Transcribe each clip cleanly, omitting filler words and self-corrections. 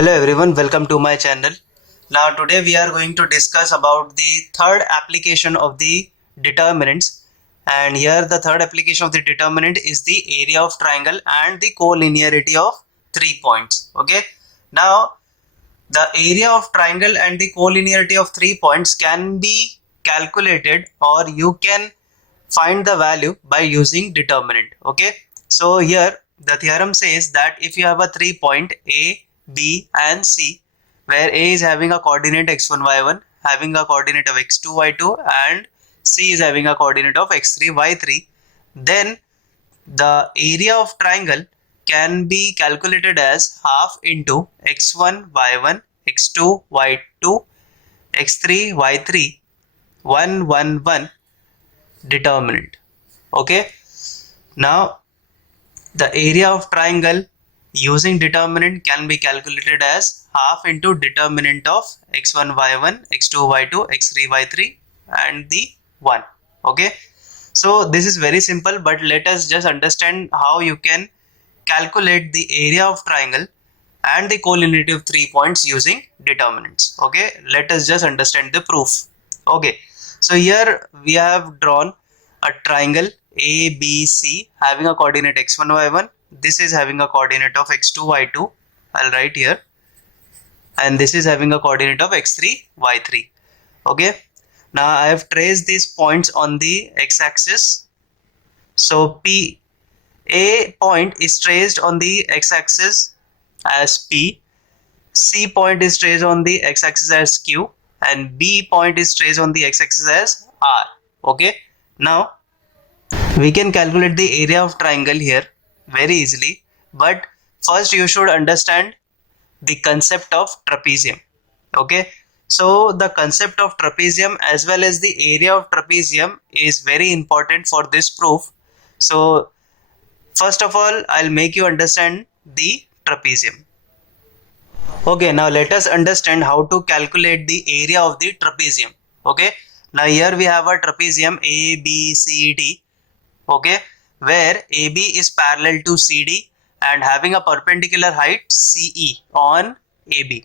Hello everyone, welcome to my channel. Now today we are going to discuss about the third application of the determinants, and here the third application of the determinant is the area of triangle and the collinearity of 3 points. Okay, now the area of triangle and the collinearity of 3 points can be calculated, or you can find the value by using determinant. Okay, so here the theorem says that if you have a 3 point A, B and C, where A is having a coordinate x1 y1, having a coordinate of x2 y2, and C is having a coordinate of x3 y3, then the area of triangle can be calculated as half into x1 y1, x2 y2, x3 y3, 1 1 1 determinant. Okay, now the area of triangle using determinant can be calculated as half into determinant of x1 y1, x2 y2, x3 y3 and the 1. Okay, so this is very simple, but let us just understand how you can calculate the area of triangle and the collinearity of 3 points using determinants. Okay, let us just understand the proof. Okay, so here we have drawn a triangle ABC having a coordinate x1 y1. This is having a coordinate of x2 y2. I'll write here, and this is having a coordinate of x3 y3. Okay, now I have traced these points on the x-axis. So A point is traced on the x-axis as P, C point is traced on the x-axis as Q, and B point is traced on the x-axis as R. Okay, now we can calculate the area of triangle here very easily, but first you should understand the concept of trapezium. Okay, so the concept of trapezium as well as the area of trapezium is very important for this proof. So first of all, I'll make you understand the trapezium. Okay, now let us understand how to calculate the area of the trapezium. Okay, now here we have a trapezium ABCD. Okay, where AB is parallel to CD and having a perpendicular height CE on AB.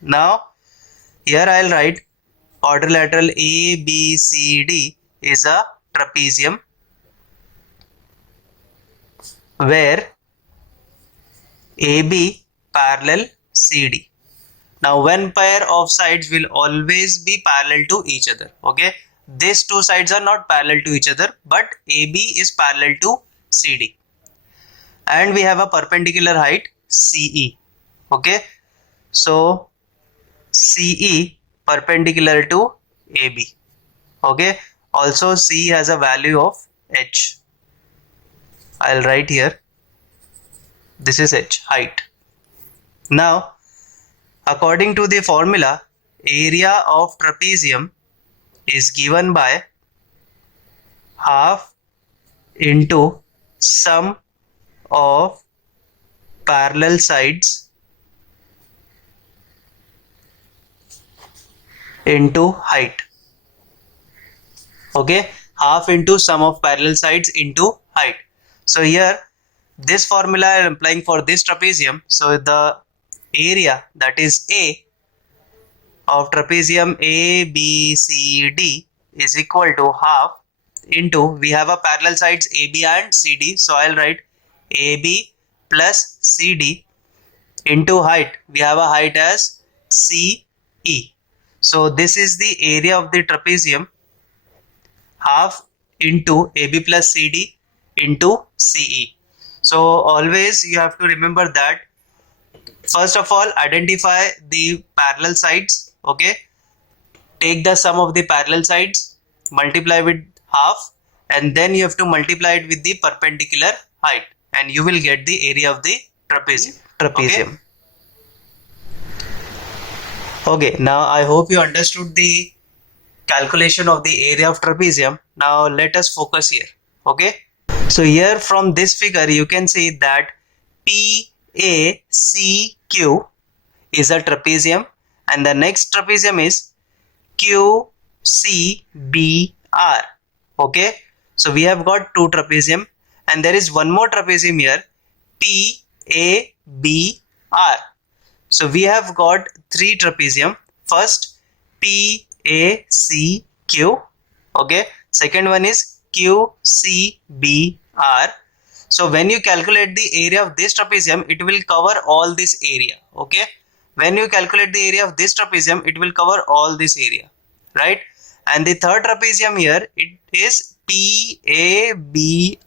Now here I'll write quadrilateral ABCD is a trapezium where AB parallel CD. Now one pair of sides will always be parallel to each other. Okay, these two sides are not parallel to each other, but AB is parallel to CD, and we have a perpendicular height CE. Okay, so CE perpendicular to AB. Okay, also C has a value of H. I'll write here, this is H, height. Now according to the formula, area of trapezium is given by half into sum of parallel sides into height. Okay, half into sum of parallel sides into height. So here this formula I am applying for this trapezium. So the area, that is A of trapezium ABCD, is equal to half into, we have a parallel sides AB and CD, so I'll write AB plus CD into height. We have a height as CE. So this is the area of the trapezium, half into AB plus CD into CE. So always you have to remember that first of all identify the parallel sides. Okay, take the sum of the parallel sides, multiply with half, and then you have to multiply it with the perpendicular height, and you will get the area of the trapezium. Okay, now I hope you understood the calculation of the area of trapezium. Now let us focus here. Okay, so here from this figure you can see that PACQ is a trapezium, and the next trapezium is QCBR. Okay, so we have got two trapezium, and there is one more trapezium here, PABR. So we have got three trapezium. First PACQ. Okay. Second one is QCBR. So when you calculate the area of this trapezium, it will cover all this area. Okay. When you calculate the area of this trapezium, it will cover all this area, right? And the third trapezium here, it is PABR.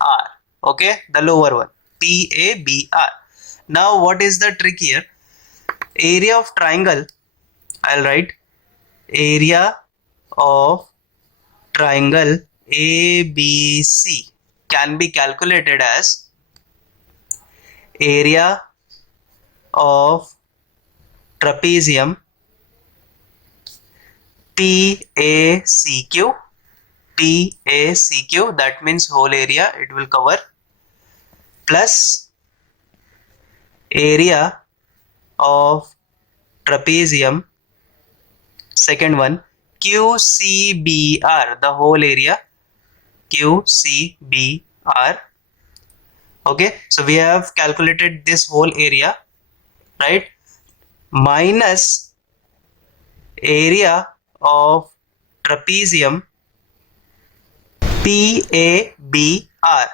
Okay, the lower one, PABR. Now what is the trick here? Area of triangle, I'll write area of triangle ABC can be calculated as area of trapezium PACQ. PACQ, that means whole area it will cover, plus area of trapezium, second one, QCBR, the whole area, QCBR. Okay, so we have calculated this whole area, right? Minus area of trapezium PABR.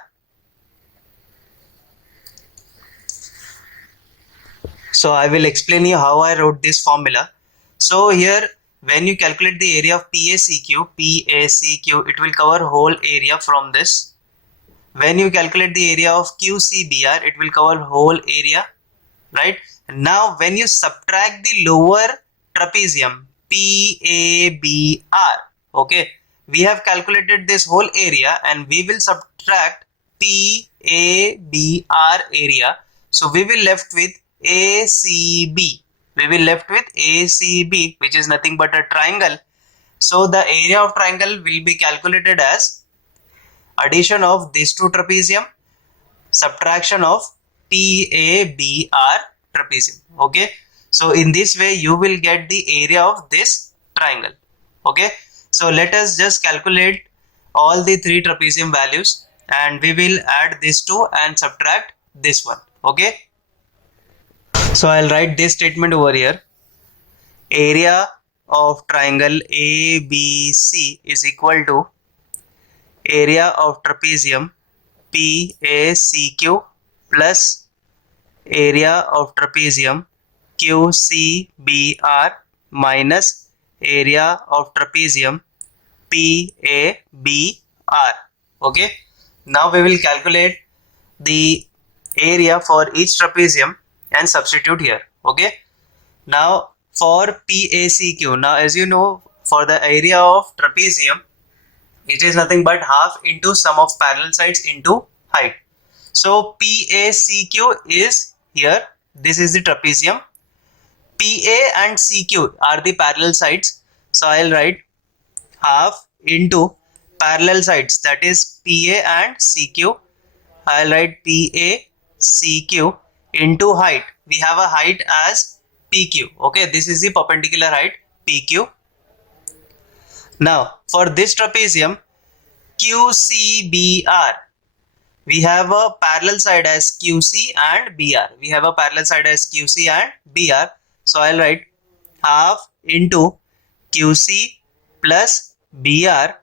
So I will explain you how I wrote this formula. So here when you calculate the area of PACQ, it will cover whole area from this. When you calculate the area of QCBR, it will cover whole area, right? Now when you subtract the lower trapezium PABR, okay, we have calculated this whole area and we will subtract PABR area. So we will left with ACB. We will left with ACB, which is nothing but a triangle. So the area of triangle will be calculated as addition of these two trapezium, subtraction of PABR trapezium. Okay, so in this way you will get the area of this triangle. Okay, so let us just calculate all the three trapezium values and we will add this two and subtract this one. Okay, so I'll write this statement over here. Area of triangle ABC is equal to area of trapezium PACQ plus area of trapezium QCBR minus area of trapezium PABR. Okay, now we will calculate the area for each trapezium and substitute here. Okay, now for PACQ, now as you know, for the area of trapezium, it is nothing but half into sum of parallel sides into height. So PACQ is here, this is the trapezium. PA and CQ are the parallel sides. So I'll write half into parallel sides, that is PA and CQ. I'll write PA CQ into height. We have a height as PQ. Okay, this is the perpendicular height PQ. Now for this trapezium QCBR, we have a parallel side as QC and BR. We have a parallel side as QC and BR. So I'll write half into QC plus BR.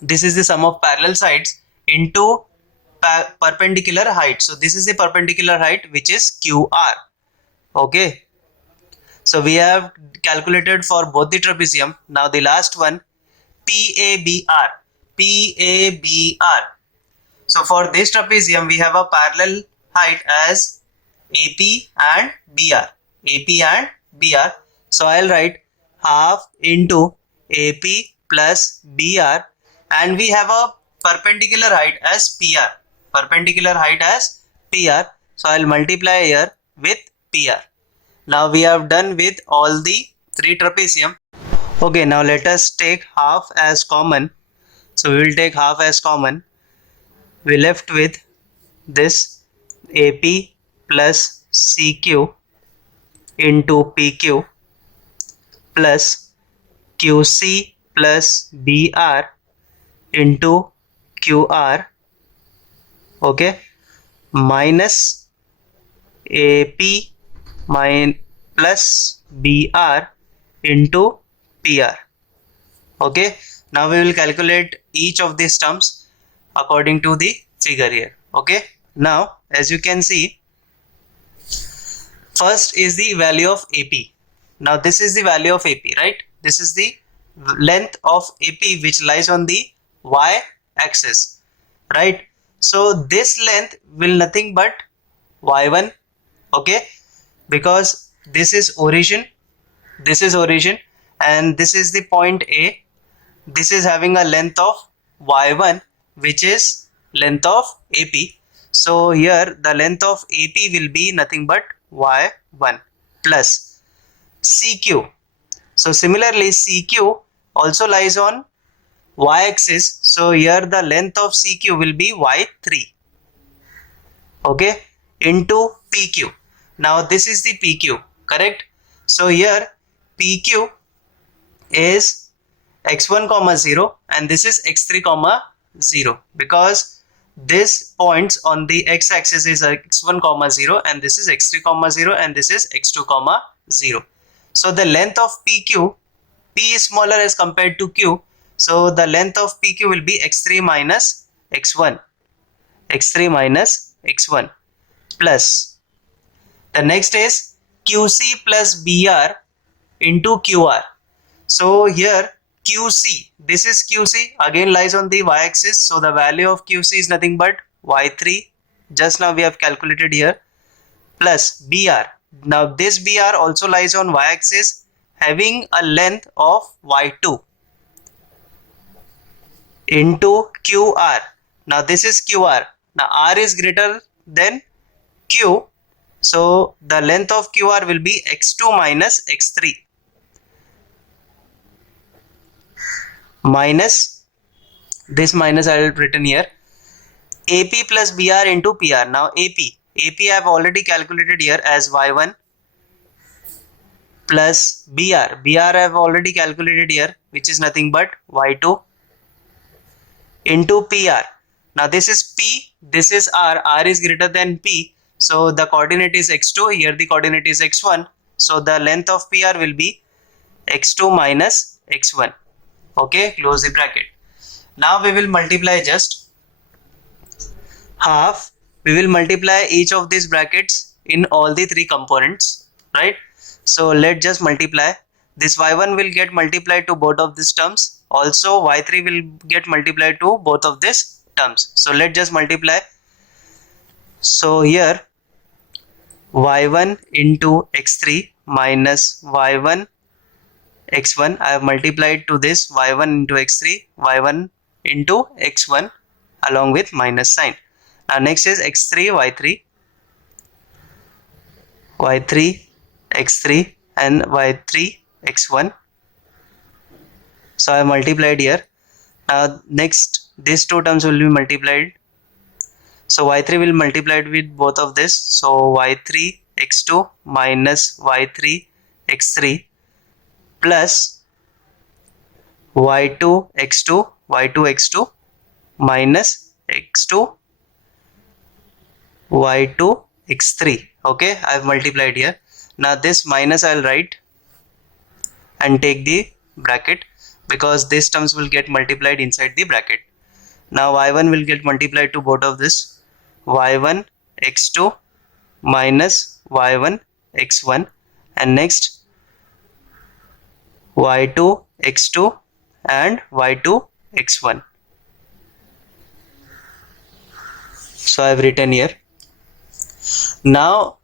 This is the sum of parallel sides into perpendicular height. So this is the perpendicular height, which is QR. Okay, so we have calculated for both the trapezium. Now the last one, PABR. So for this trapezium we have a parallel height as AP and BR. So I'll write half into AP plus BR, and we have a perpendicular height as PR. So I'll multiply here with PR. Now we have done with all the three trapezium. Okay, now let us take half as common. So we will take half as common. We left with this AP plus CQ into PQ plus QC plus BR into QR. Okay, minus AP plus BR into PR. Okay, now we will calculate each of these terms according to the figure here. Okay, now as you can see, first is the value of AP. Now this is the value of AP, right? This is the length of AP which lies on the y axis, right? So this length will nothing but y1, okay, because this is origin, and this is the point A. This is having a length of y1 which is length of AP. So here the length of AP will be nothing but y1 plus CQ. So similarly CQ also lies on y axis, so here the length of CQ will be y3, okay, into PQ. Now this is the PQ, correct? So here PQ is x1 comma 0 and this is x3 comma 0, because this points on the x-axis is x1 comma 0 and this is x3 comma 0 and this is x2 comma 0. So the length of PQ, P is smaller as compared to Q, so the length of PQ will be x3 minus x1, plus the next is QC plus BR into QR. So here QC, this is QC, again lies on the y-axis, so the value of QC is nothing but y3, just now we have calculated here, plus BR. Now this BR also lies on y-axis having a length of y2 into QR. Now this is QR. Now R is greater than Q, so the length of QR will be x2 minus x3 minus this minus I will written here AP plus BR into PR. Now AP I have already calculated here as y1 plus BR I have already calculated here, which is nothing but y2 into PR. Now this is P, this is R is greater than P, so the coordinate is x2, here the coordinate is x1, so the length of PR will be x2 minus x1. Okay, close the bracket. Now we will multiply just half. We will multiply each of these brackets in all the three components, right? So let's just multiply. This y1 will get multiplied to both of these terms. Also y3 will get multiplied to both of these terms. So let's just multiply. So here y1 into x3 minus y1 x1, I have multiplied to this y1 into x3, y1 into x1 along with minus sign. Now next is x3 y3 x3 and y3 x1. So I have multiplied here. Now next these two terms will be multiplied. So y3 will multiplied with both of this. So y3 x2 minus y3 x3 plus y2 x2 minus x2 y2 x3. Okay, I have multiplied here. Now this minus I will write and take the bracket, because these terms will get multiplied inside the bracket. Now y1 will get multiplied to both of this, y1 x2 minus y1 x1, and next y2 x2 and y2 x1. So I have written here. Now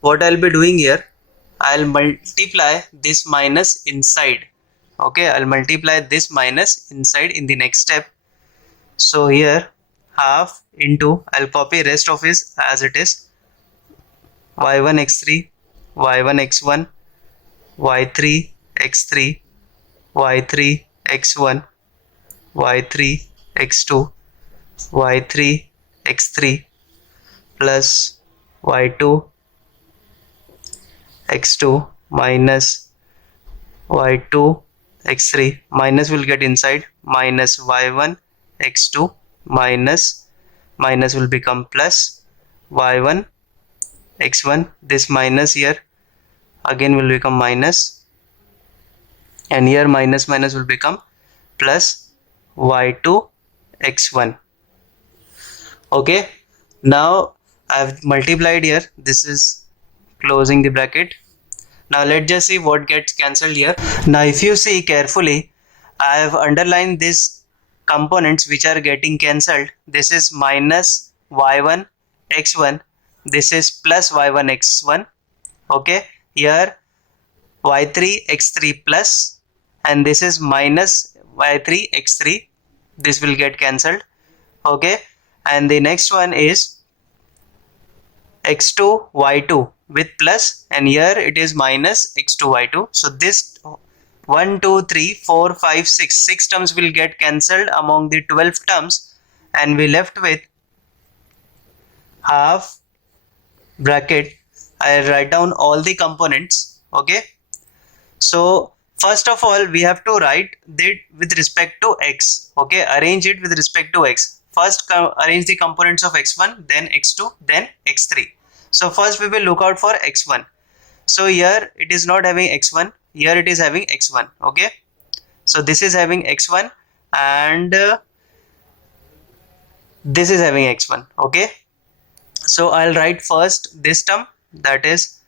what I'll be doing here, I'll multiply this minus inside. Okay, I'll multiply this minus inside in the next step. So here half into, I'll copy rest of it as it is, y1 x3 y1 x1 y3 x3 y3 x1 y3 x2 y3 x3 plus y2 x2 minus y2 x3, minus will get inside, minus y1 x2 minus will become plus y1 x1, this minus here again will become minus, and here minus minus will become plus y2 x1. Okay, now I've multiplied here, this is closing the bracket. Now let's just see what gets cancelled here. Now if you see carefully, I have underlined these components which are getting cancelled. This is minus y1 x1, this is plus y1 x1. Okay, here y3 x3 plus, and this is minus y3 x3, this will get cancelled. Okay, and the next one is x2 y2 with plus, and here it is minus x2 y2. So this 1 2 3 4 5 6 terms will get cancelled among the 12 terms, and we left with half bracket. I write down all the components. Okay, so first of all we have to write it with respect to x. Okay, arrange it with respect to x. First arrange the components of x1, then x2, then x3. So first we will look out for x1. So here it is not having x1, here it is having x1. Okay, so this is having x1, and this is having x1. Okay, so I'll write first this term, that is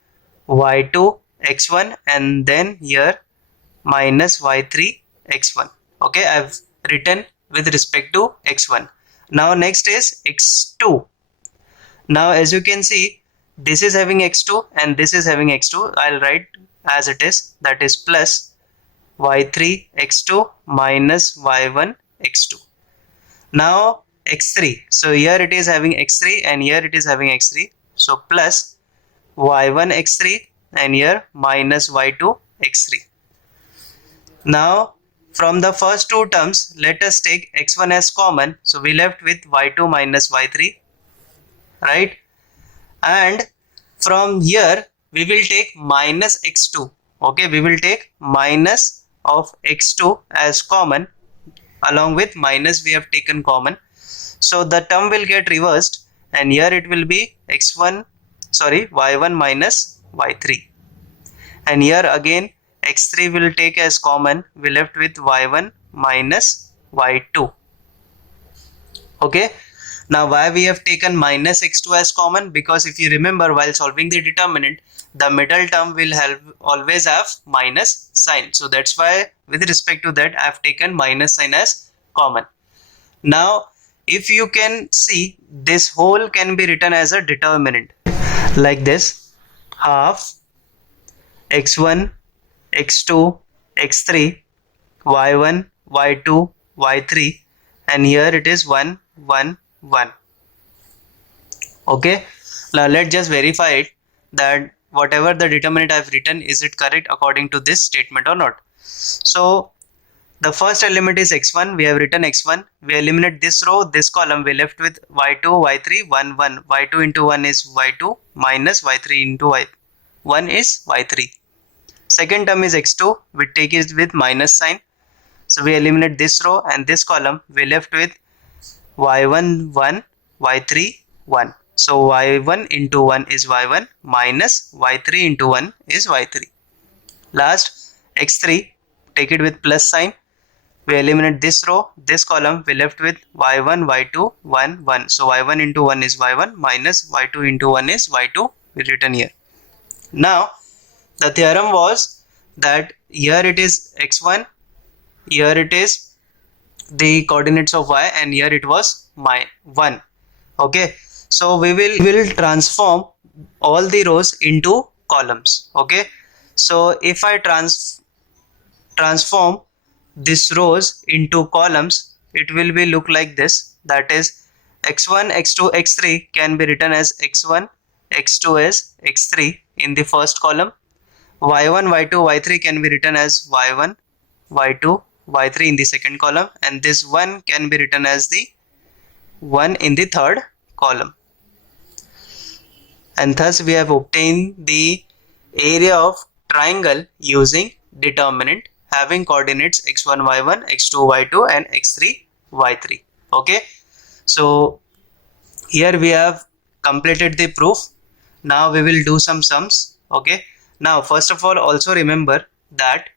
y2 x1, and then here minus y3 x1. Okay, I've written with respect to x1. Now next is x2. Now as you can see, this is having x2 and this is having x2. I'll write as it is, that is plus y3 x2 minus y1 x2. Now x3, so here it is having x3 and here it is having x3, so plus y1 x3 and here minus y2 x3. Now from the first two terms, let us take x1 as common, so we left with y2 minus y3, right? And from here we will take minus x2. Okay, we will take minus of x2 as common, along with minus we have taken common, so the term will get reversed, and here it will be y1 minus y3, and here again x3 will take as common, we left with y1 minus y2. Okay, now why we have taken minus x2 as common? Because if you remember, while solving the determinant, the middle term will always have minus sign, so that's why with respect to that I have taken minus sign as common. Now if you can see, this whole can be written as a determinant like this: half x1 x2 x3 y1 y2 y3, and here it is 1 1 1. Okay, now let's just verify it, that whatever the determinant I've written, is it correct according to this statement or not. So the first element is x1, we have written x1, we eliminate this row, this column, we left with y2 y3 1 1, y2 into 1 is y2 minus y3 into y1 is y3. Second term is x2, we take it with minus sign, so we eliminate this row and this column, we left with y1 1 y3 1, so y1 into 1 is y1 minus y3 into 1 is y3. Last x3, take it with plus sign, we eliminate this row, this column, we left with y1 y2 1 1, so y1 into 1 is y1 minus y2 into 1 is y2, we written here. Now the theorem was that here it is x1, here it is the coordinates of y, and here it was my 1. Okay, so we will transform all the rows into columns. Okay, so if I transform these rows into columns, it will be look like this, that is x1 x2 x3 can be written as x1 x2 as x3 in the first column, y1 y2 y3 can be written as y1 y2 y3 in the second column, and this 1 can be written as the 1 in the third column. And thus we have obtained the area of triangle using determinant having coordinates x1 y1 x2 y2 and x3 y3. Okay, so here we have completed the proof. Now we will do some sums. Okay, Now first of all, also remember that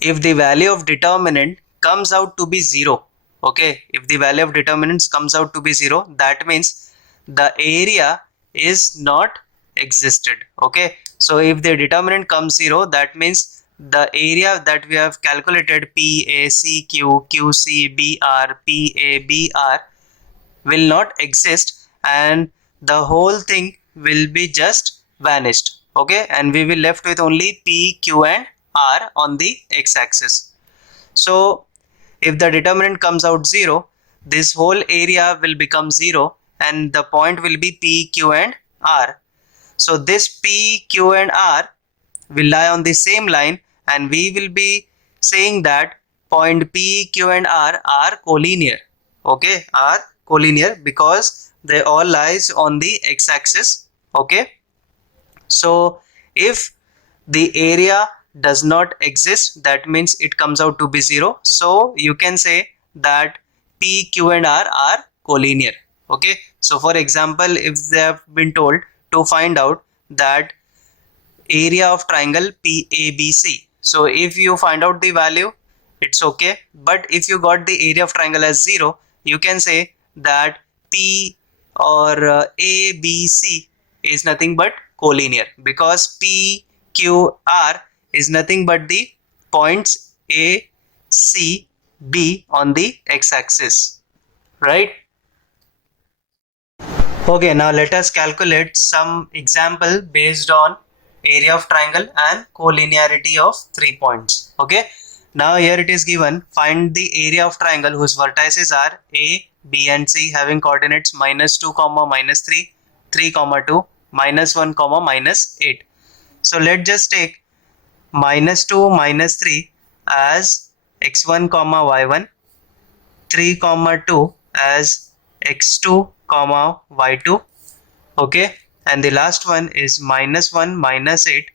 if the value of determinant comes out to be 0, okay, if the value of determinants comes out to be 0, that means the area is not existed. Okay, so if the determinant comes 0, that means the area that we have calculated PACQ, QCBR, PABR will not exist, and the whole thing will be just vanished. Okay, and we will left with only P, Q and R on the x-axis. So if the determinant comes out 0, this whole area will become 0 and the point will be P, Q and R. So this P, Q and R will lie on the same line, and we will be saying that point P, Q and R are collinear. Okay, are collinear because they all lies on the x-axis. Okay, so if the area does not exist, that means it comes out to be 0. So you can say that P, Q and R are collinear. Okay, so for example, if they have been told to find out that area of triangle PABC, so if you find out the value, it's okay, but if you got the area of triangle as 0, you can say that P or ABC is nothing but collinear, because PQR is nothing but the points A, C, B on the x-axis, right? Okay, now let us calculate some example based on area of triangle and collinearity of 3 points. Okay, now here it is given, find the area of triangle whose vertices are A, B and C having coordinates -2, -3, 3, 2, -1, -8. So let's just take -2, -3 as x1, y1, 3, 2 as x2, y2. Okay, and the last one is -1, -8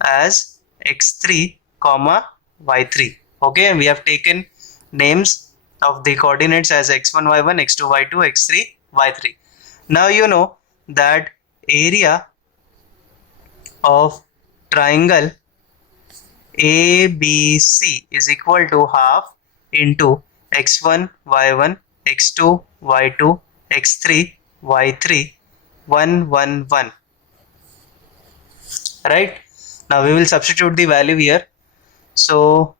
as x3, y3. Okay, and we have taken names of the coordinates as x1, y1, x2, y2, x3, y3. Now you know that area of triangle ABC is equal to half into x1, y1, x2, y2, x3, y3, 1, 1, 1. Right? Now we will substitute the value here. So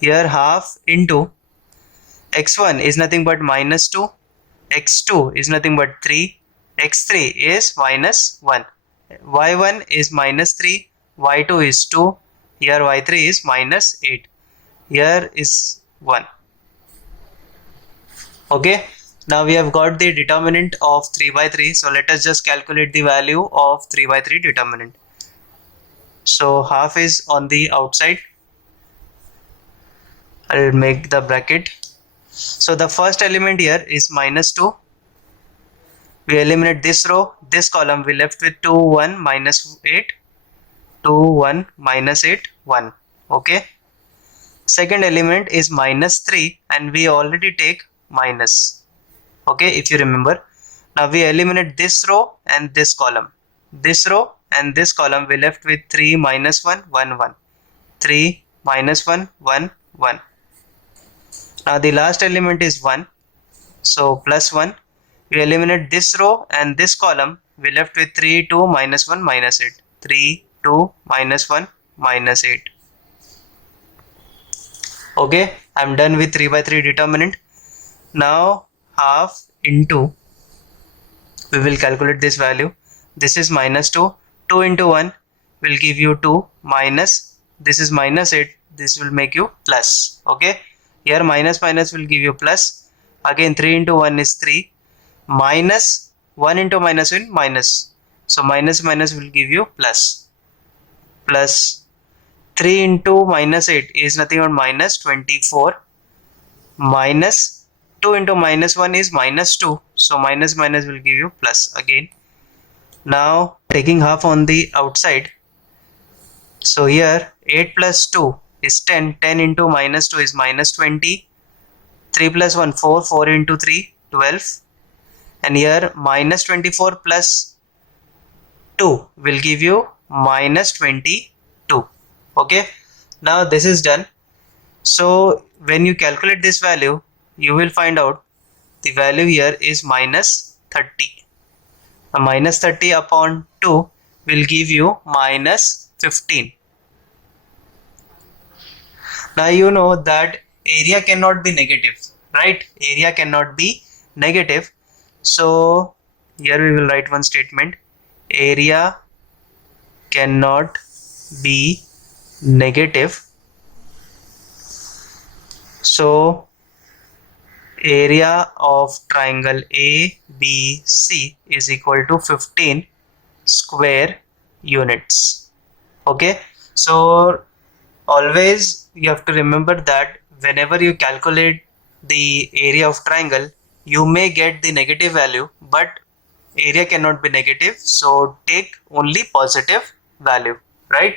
here half into x1 is nothing but -2, x2 is nothing but 3, x3 is -1, y1 is -3, y2 is 2, here y3 is -8, here is 1. Okay, now we have got the determinant of 3 by 3. So let us just calculate the value of 3 by 3 determinant. So half is on the outside. I'll make the bracket. So the first element here is -2. We eliminate this row, this column, we left with 2, 1, -8, 2, 1, -8, 1. Okay. Second element is -3 and we already take minus. Okay, if you remember. Now we eliminate this row and this column. This row and this column we left with 3, -1, 1, 1. 3, -1, 1, 1. Now the last element is 1. So plus 1. We eliminate this row and this column. We left with 3, 2, -1, -8. 3, 2, -1, -8. Okay, I'm done with 3 by 3 determinant. Now half into, we will calculate this value. This is -2. 2 into 1 will give you 2, minus, this is -8. This will make you plus. Okay, here minus will give you plus. Again 3 into 1 is 3, minus 1 into -1 minus. So minus will give you plus. Plus 3 into -8 is nothing but -24, minus 2 into -1 is -2, so minus will give you plus again. Now taking half on the outside, so here 8 plus 2 is 10, 10 into -2 is -20, 3 plus 1 4, 4 into 3 12, and here -24 plus 2 will give you minus 22. Okay, now this is done. So when you calculate this value, you will find out the value here is minus 30. Minus 30 upon 2 will give you minus 15. Now you know that area cannot be negative, right? Area cannot be negative. So here we will write one statement. Area cannot be negative. So area of triangle ABC is equal to 15 square units. Okay, so always you have to remember that whenever you calculate the area of triangle, you may get the negative value, but area cannot be negative, so take only positive value, right?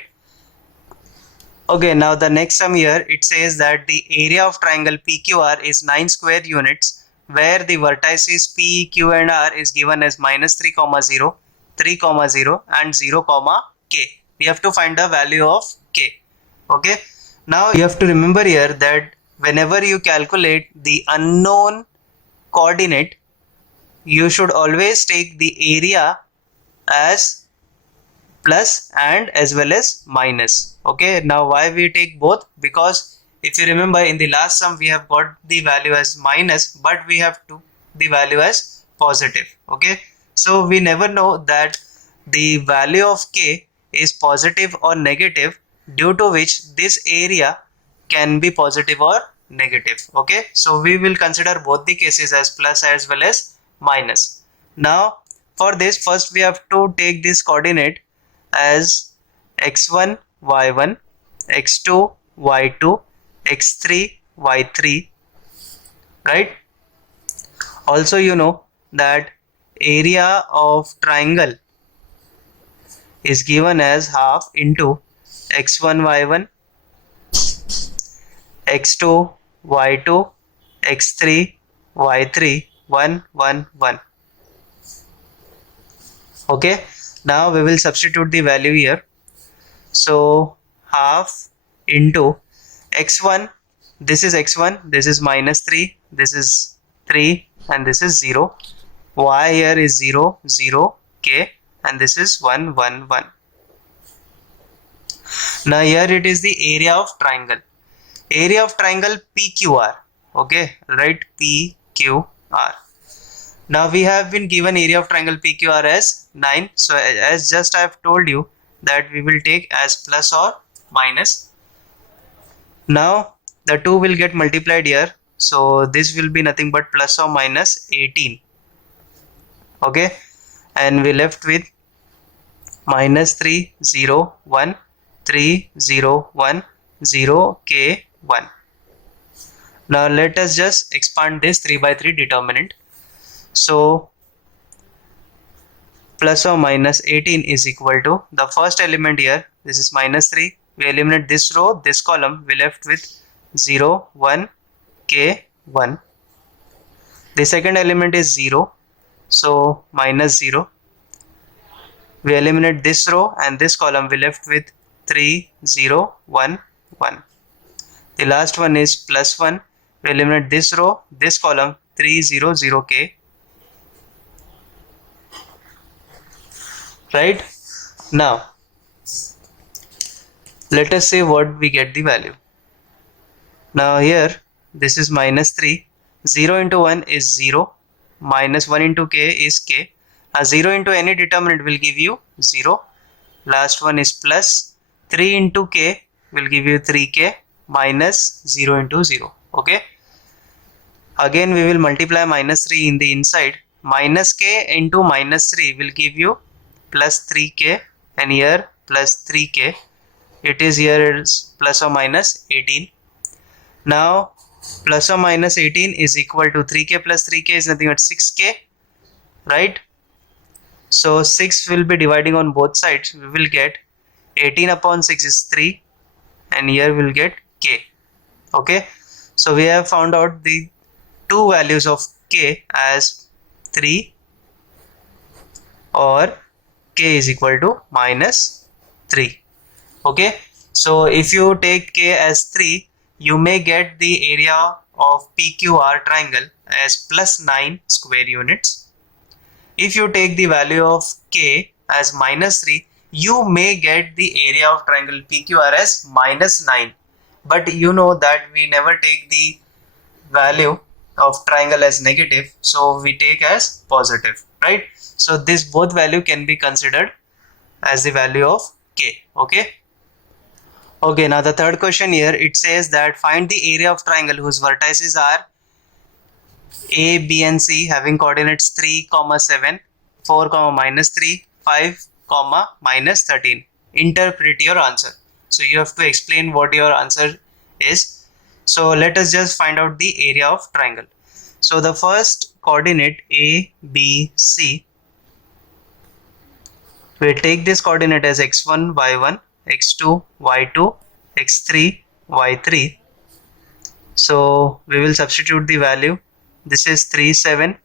Okay, now the next sum here, it says that the area of triangle PQR is 9 square units, where the vertices P, Q and R is given as minus 3, 0, 3, 0 and 0, K. We have to find the value of K. Okay, now you have to remember here that whenever you calculate the unknown coordinate, you should always take the area as plus and as well as minus. Okay, now why we take both? Because if you remember, in the last sum we have got the value as minus, but we have to the value as positive. Okay, so we never know that the value of K is positive or negative, due to which this area can be positive or negative. Okay, so we will consider both the cases as plus as well as minus. Now for this, first we have to take this coordinate as x1 y1, x2 y2, x3 y3, right? Also you know that area of triangle is given as half into x1 y1, x2 y2, x3 y3, 1 1 1. Okay, now we will substitute the value here. So half into x1, this is x1, this is minus 3, this is 3 and this is 0. Y here is 0 0 K and this is 1 1 1. Now here it is the area of triangle. Area of triangle PQR. Okay, right, PQR. Now we have been given area of triangle PQR as 9. So as just I have told you that we will take as plus or minus. Now the 2 will get multiplied here. So this will be nothing but plus or minus 18. Okay, and we left with minus 3 0 1 3 0 1 0 K 1. Now let us just expand this 3 by 3 determinant. So plus or minus 18 is equal to the first element here, this is minus 3. We eliminate this row, this column, we left with 0 1 K 1. The second element is 0, so minus 0. We eliminate this row and this column, we left with 3 0 1 1. The last one is plus 1. We eliminate this row, this column, 3 0 0 K. Right? Now let us say what we get the value. Now here this is minus 3, 0 into 1 is 0, minus 1 into K is K. 0 into any determinant will give you 0. Last one is plus 3 into K will give you 3K minus 0 into 0. Okay, again we will multiply minus 3 in the inside. Minus K into minus 3 will give you plus 3K and here plus 3K. It is here is plus or minus 18. Now plus or minus 18 is equal to 3K plus 3K is nothing but 6K, right? So 6 will be dividing on both sides. We will get 18 upon 6 is 3 and here we will get K. Okay, so we have found out the two values of K as 3 or K is equal to minus 3. Okay, so if you take K as 3, you may get the area of PQR triangle as plus 9 square units. If you take the value of K as minus 3, you may get the area of triangle PQR as minus 9. But you know that we never take the value of triangle as negative, so we take as positive, right? So this both value can be considered as the value of K. Okay, now the third question here, it says that find the area of triangle whose vertices are A, B and C having coordinates 3, 7, 4, -3, 5, -13. Interpret your answer. So you have to explain what your answer is. So let us just find out the area of triangle. So the first coordinate A, B, C, we'll take this coordinate as x1, y1, x2, y2, x3, y3. So we will substitute the value. This is 3, 7,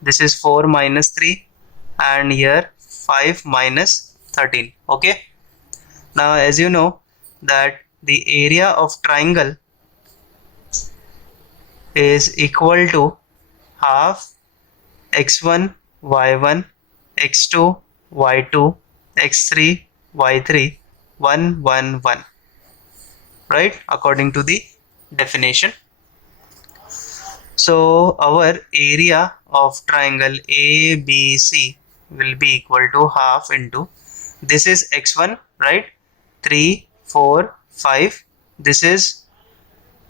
this is 4 -3, and here 5 -13. Okay, now as you know that the area of triangle is equal to half x1, y1, x2, y2, x3, y3, 1, 1, 1, right, according to the definition. So our area of triangle ABC will be equal to half into, this is x1, right, 3, 4, 5, this is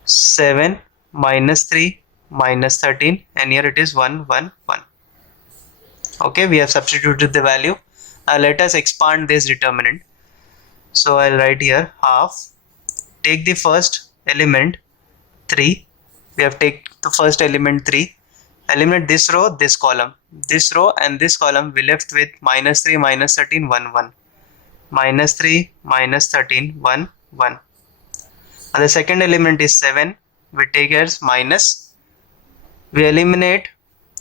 7, -3, -13, and here it is 1, 1, 1. Okay, we have substituted the value. Let us expand this determinant. So I'll write here half, take the first element 3, we have take the first element 3, eliminate this row, this column, this row and this column, we left with -3, -13, 1, 1, -3, -13, 1, 1. And the second element is 7, we take as minus, we eliminate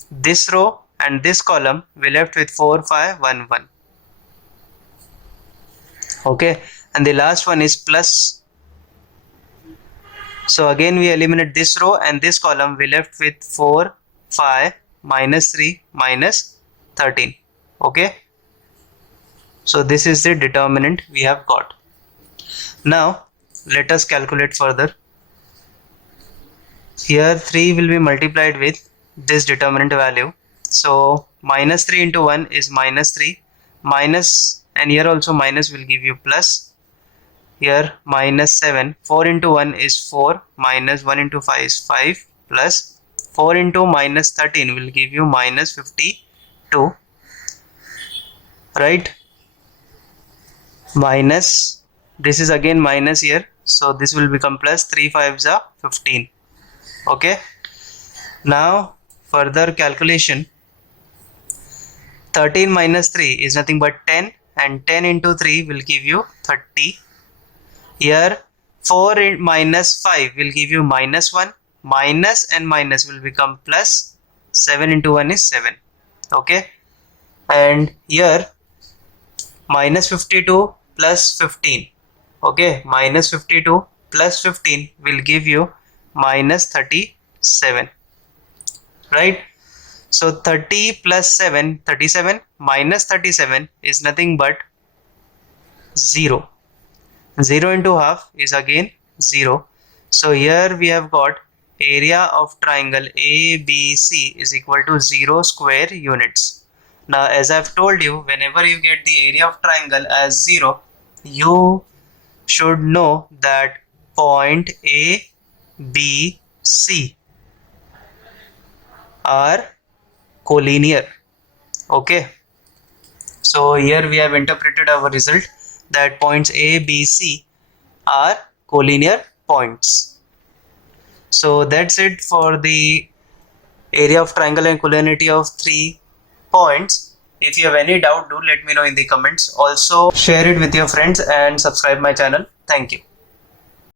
this row and this column, we left with 4, 5, 1, 1. Okay, and the last one is plus. So again we eliminate this row and this column, we left with 4, 5, -3, -13. Okay, so this is the determinant we have got. Now let us calculate further. Here 3 will be multiplied with this determinant value. So -3 into 1 is -3, minus, and here also minus will give you plus. Here -7, 4 into 1 is 4, minus 1 into 5 is 5, plus 4 into -13 will give you -52, right? Minus, this is again minus here, so this will become plus, 3 5s are 15. Okay, now further calculation, 13 minus 3 is nothing but 10, and 10 into 3 will give you 30. Here 4 minus 5 will give you -1, minus and minus will become plus, 7 into 1 is 7. Okay, and here -52 plus 15. Okay, -52 plus 15 will give you -37, right? So 30 plus 7, 37, minus 37 is nothing but 0. 0 into half is again 0. So here we have got area of triangle ABC is equal to 0 square units. Now as I've told you, whenever you get the area of triangle as 0, you should know that point A, B, C are collinear. Okay, so here we have interpreted our result that points A, B, C are collinear points. So that's it for the area of triangle and collinearity of 3 points. If you have any doubt, do let me know in the comments. Also share it with your friends and subscribe my channel. Thank you.